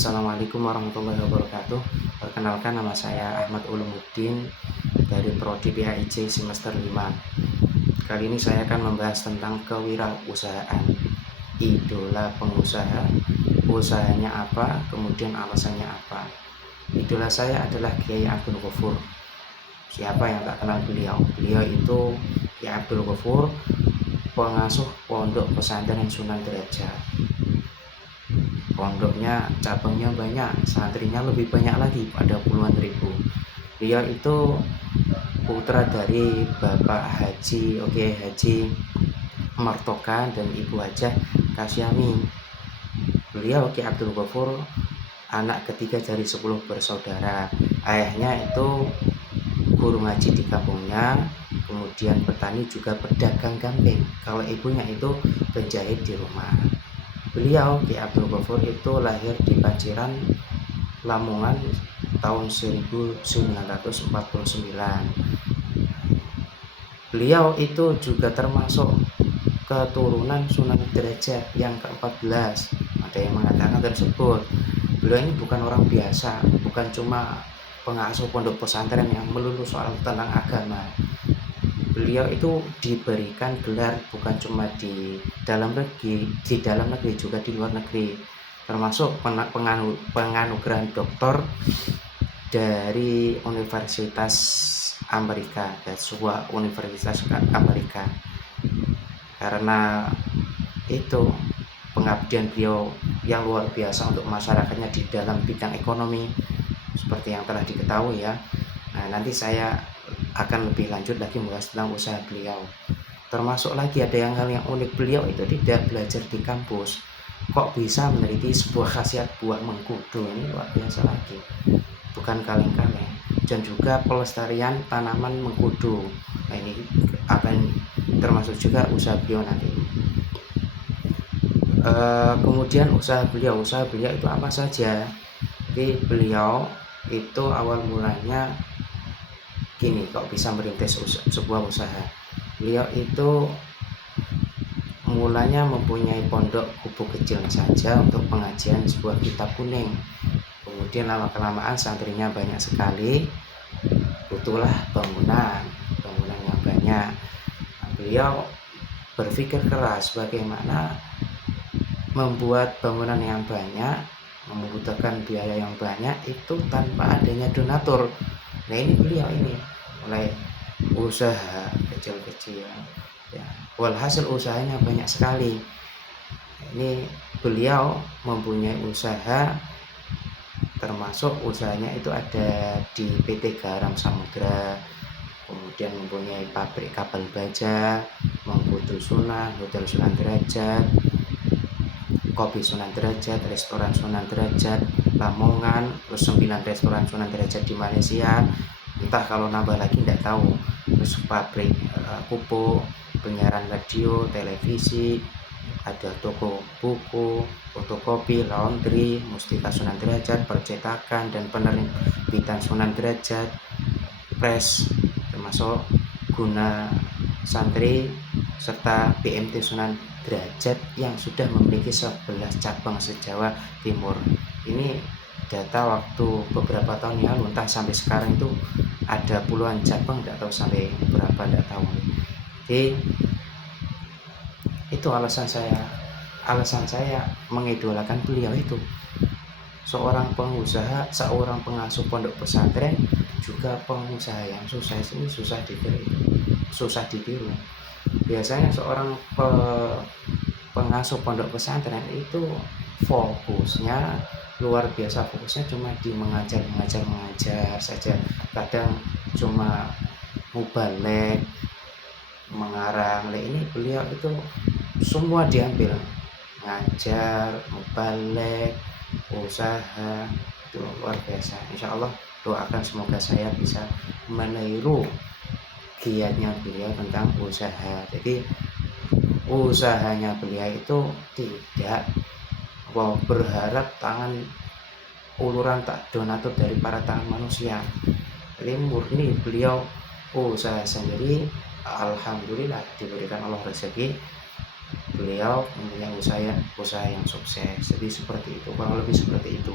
Assalamualaikum warahmatullahi wabarakatuh. Perkenalkan, nama saya Ahmad Ulumuddin dari Prodi PAIJ semester 5. Kali ini saya akan membahas tentang kewirausahaan. Idola pengusaha, usahanya apa, kemudian alasannya apa. Idola saya adalah Kiai Abdul Ghafur. Siapa yang tak kenal beliau? Beliau itu Kiai Abdul Ghafur, pengasuh pondok pesantren Sunan Derajat. Pondoknya, cabangnya banyak, santrinya lebih banyak lagi, ada puluhan ribu. Beliau itu putra dari Bapak Haji Haji Martoka dan Ibu Hajah Kasyami. Beliau Ki Abdul Ghafur anak ketiga dari 10 bersaudara. Ayahnya itu guru ngaji di kampungnya, kemudian petani juga pedagang gamping. Kalau ibunya itu penjahit di rumah. Beliau Ki Abdul Ghafur itu lahir di Paciran, Lamongan tahun 1949. Beliau itu juga termasuk keturunan Sunan Derajat yang ke-14. Ada yang mengatakan tersebut. Beliau ini bukan orang biasa, bukan cuma pengasuh pondok pesantren yang melulu soal tentang agama. Beliau itu diberikan gelar bukan cuma di dalam negeri juga di luar negeri, termasuk penganugerahan doktor dari Universitas Amerika, dan sebuah universitas Amerika. Karena itu pengabdian beliau yang luar biasa untuk masyarakatnya di dalam bidang ekonomi, seperti yang telah diketahui ya. Nah, nanti saya akan lebih lanjut lagi membahas tentang usaha beliau. Termasuk lagi ada hal yang unik, beliau itu tidak belajar di kampus. Kok bisa meneliti sebuah khasiat buah mengkudu, ini luar biasa lagi, bukan kaleng-kaleng. Dan juga pelestarian tanaman mengkudu. Nah, ini akan termasuk juga usaha beliau nanti. Kemudian usaha beliau itu apa saja? Jadi beliau itu awal mulanya gini, kok bisa merintis sebuah usaha. Beliau itu mulanya mempunyai pondok kubu kecil saja untuk pengajian sebuah kitab kuning. Kemudian lama-kelamaan santrinya banyak sekali, butuhlah bangunan yang banyak. Nah, beliau berpikir keras bagaimana membuat bangunan yang banyak, membutuhkan biaya yang banyak itu tanpa adanya donatur. Nah, ini beliau ini mulai usaha kecil-kecil ya. Walhasil usahanya banyak sekali. Ini beliau mempunyai usaha, termasuk usahanya itu ada di PT Garam Samudra, kemudian mempunyai pabrik kapal baja, Mengkudu Sunan, Hotel Sunan Derajat, Kopi Sunan Derajat, Restoran Sunan Derajat Lamongan, terus 9 restoran Sunan Derajat di Malaysia. Entah kalau nambah lagi tidak tahu. Terus pabrik pupuk, penyiaran radio, televisi, ada toko buku, fotokopi, laundry, Mustika Sunan Derajat, percetakan dan penerbitan Sunan Derajat, press, termasuk guna santri, serta BMT Sunan Derajat yang sudah memiliki 11 cabang se-Jawa Timur. Ini data waktu beberapa tahun yang lalu, entah sampai sekarang itu ada puluhan cabang, tidak tahu sampai berapa, tidak tahu. Jadi itu alasan saya mengidolakan beliau itu. Seorang pengusaha, seorang pengasuh pondok pesantren, juga pengusaha yang susah ditiru. Biasanya seorang pengasuh pondok pesantren itu luar biasa fokusnya cuma di mengajar saja. Kadang cuma mubalek, mengarang. Ini beliau itu semua diambil, ngajar, mubalek, usaha, itu luar biasa. Insya Allah doakan semoga saya bisa meniru giatnya beliau tentang usaha. Jadi usahanya beliau itu tidak berharap tangan uluran tak donatur dari para tangan manusia. Jadi murni beliau usaha sendiri. Alhamdulillah diberikan Allah rezeki, beliau mempunyai usaha yang sukses. Jadi seperti itu, kurang lebih seperti itu.